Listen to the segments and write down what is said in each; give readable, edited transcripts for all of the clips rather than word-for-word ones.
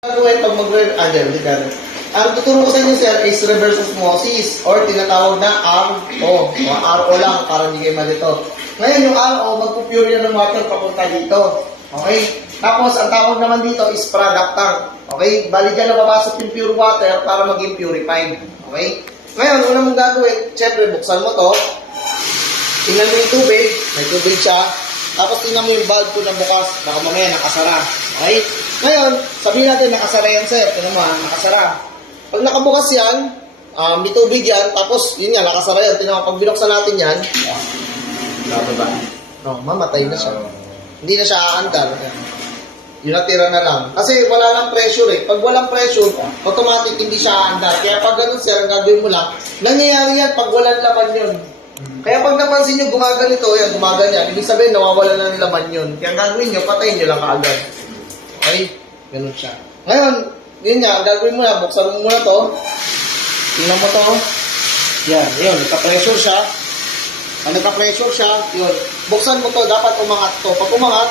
Gagawin pag ang tuturo ko sa inyo sir is reverse osmosis or tinatawag na RO. RO lang para hindi kayo malito. Ngayon yung RO, magpupure yan ng water papunta dito. Okay? Tapos ang tawag naman dito is product tank. Okay? Bali dyan na papasok yung pure water para maging purified. Okay? Ngayon, una mong gagawin, syempre buksan mo to. Tingnan mo yung tubig. May tubig siya. Tapos tingnan mo yung valve ko na bukas. Baka mamaya nakasara. Okay? Ngayon, sabihin natin nakasara yan sir. Tingnan mo nakasara. Pag nakabukas yan, may tubig yan. Tapos yun nga, nakasara yan. Tingnan mo, pag binuksan natin yan, mamatay na siya. Hindi na siya aandar. Yung natira na lang. Kasi wala lang pressure eh. Pag walang pressure, automatic hindi siya aandar. Kaya pag ganun sir, ang gagawin mo lang, nangyayari yan pag walang laman yun. Kaya pag napansin nyo gumaganito, yan, gumaganyan, ibig sabihin nawawala na ng laman yun. Kaya ang gagawin nyo, patayin nyo lang kaagad. Okay? Ganun siya. Ngayon, yun nga, ang gagawin mo na, buksan mo muna to. Tingnan mo to. Yan, yun, nagka-pressure siya. Pag nagka-pressure siya, yun. Buksan mo to, dapat umangat to. Pag umangat,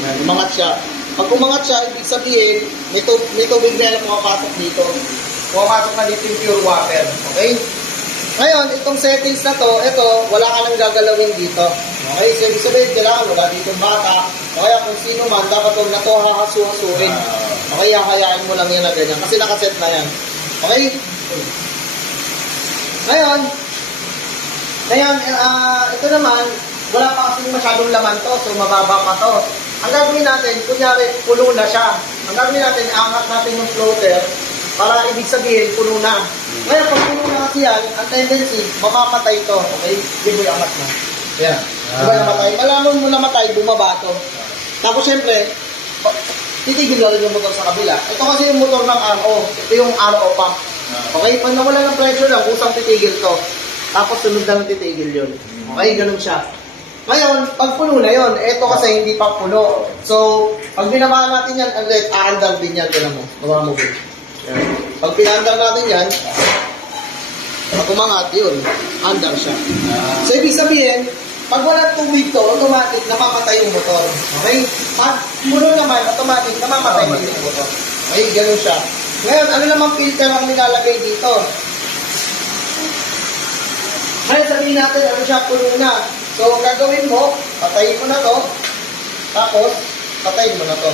yan, umangat siya. Pag umangat siya, ibig sabihin, may tubig na yung pumapasok dito. Pumapasok na dito yung pure water. Okay? Ngayon, itong settings na to, ito, wala ka nang gagalawin dito. Okay? So, ibig sabihin, kailangan wala ditong bata. Kaya kung sino man, dapat huwag na ito hahasu-hasuin. Okay? Hayaan mo lang yan na ganyan. Kasi nakaset na yan. Okay? Ngayon, ito naman, wala pa kasing masyadong laman to. So, mababa pa to. Ang gagawin natin, kunyari, puno na siya. Ang gagawin natin, angat natin yung floater para ibig sabihin, puno na. Ngayon, pag puno na kasi yan, ang tendency, mamamatay ito. Okay? Hindi mo yung angat na. Yan. Diba namatay? Malaman mo namatay, bumaba ito. Tapos, syempre, titigil na rin yung motor sa kabila. Ito kasi yung motor ng RO. Ito yung RO pump. Okay? Pag nawala ng pressure lang, kusang titigil to. Tapos, sunod lang titigil yun. Okay? Ganun siya. Ngayon, pag puno na yun, ito kasi hindi pa puno. So, pag binabahan natin yan, aandar din yan. Tignan mo. Bawa mo. Yan. Pag pinandar natin yan, pag umangat, yun, andar siya. So, ibig sabihin, pag walang tubig to, automatic, namamatay yung motor. Okay? Pag puno naman, automatic, namamatay yung motor. Okay? Ganun siya. Ngayon, ano namang filter ang nilalagay dito? Ngayon, sabihin natin, ano siya, puno na. So, gagawin mo, patayin mo na to, tapos, patayin mo na to.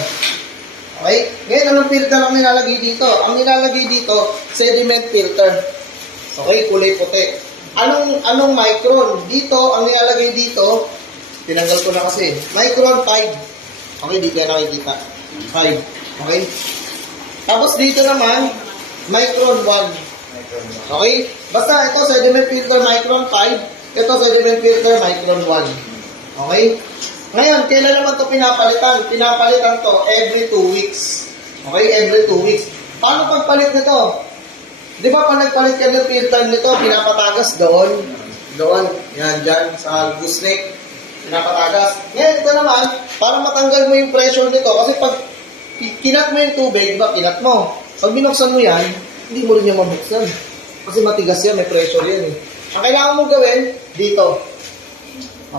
Okay? Ngayon, anong filter ang nilalagay dito? Ang nilalagay dito, sediment filter. Okay? Kulay puti. Anong micron? Dito, ang nilalagay dito, tinanggal ko na kasi, micron 5. Okay, dito yan nakikita. 5. Okay? Tapos dito naman, micron 1. Okay? Basta ito, sediment filter micron 5. Ito, sediment filter micron 1. Okay? Ngayon, kailan naman ito pinapalitan? Pinapalitan to every 2 weeks. Okay? Every 2 weeks. Paano pagpalit nito? Di ba pag nagpalit ka ng filter nito, pinapatagas doon. Doon. Yan, dyan, sa gooseneck. Pinapatagas. Ngayon, ito naman, para matanggal mo yung pressure nito. Kasi pag kinat mo yung tubig, di ba, kinat mo. Pag binuksan mo yan, hindi mo rin yung mabuksan. Kasi matigas yan, may pressure yan. Ang kailangan mo gawin, dito.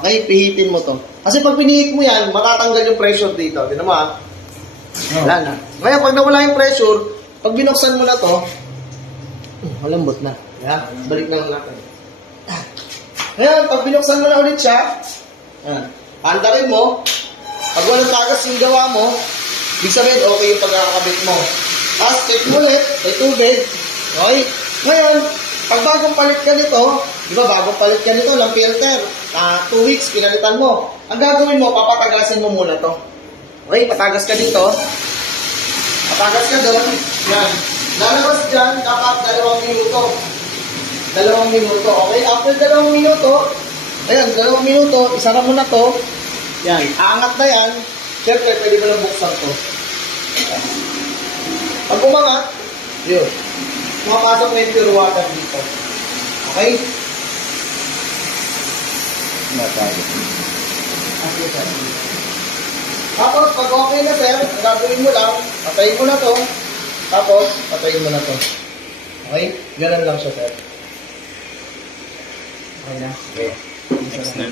Okay, pihitin mo to. Kasi pag pinihit mo yan, matatanggal yung pressure dito. Tignan mo wala na. Ngayon, pag nawala yung pressure, pag binuksan mo na to, malambot na. Yan, balik na lang natin. Ngayon, pag binuksan mo na ulit siya, andarin mo, pag walang tagas yung gawa mo, ibig sabihin, okay yung pagkakabit mo. Tapos, check mo ulit, may tubig. Okay? Ngayon, pag bagong palit ka nito, di ba bagong palit ka nito ng filter, 2 weeks, pinalitan mo. Ang gagawin mo, papatagasin mo muna to. Okay, patagas ka dito. Patagas ka doon. Yan. Lalabas dyan, dapat 2 minuto. 2 minuto, okay? After 2 minuto, ayan, 2 minuto, isara mo na to. Yan, aangat na yan. Siyempre, pwede mo lang buksan to. Pag umangat, yun. Pumapasok na yung pure water dito. Okay? Tapos, pag okay na sir, gagawin mo lang, patayin mo na to. Tapos, patayin mo na to. Okay? Ganun lang siya sir. Okay na? Okay. Next na.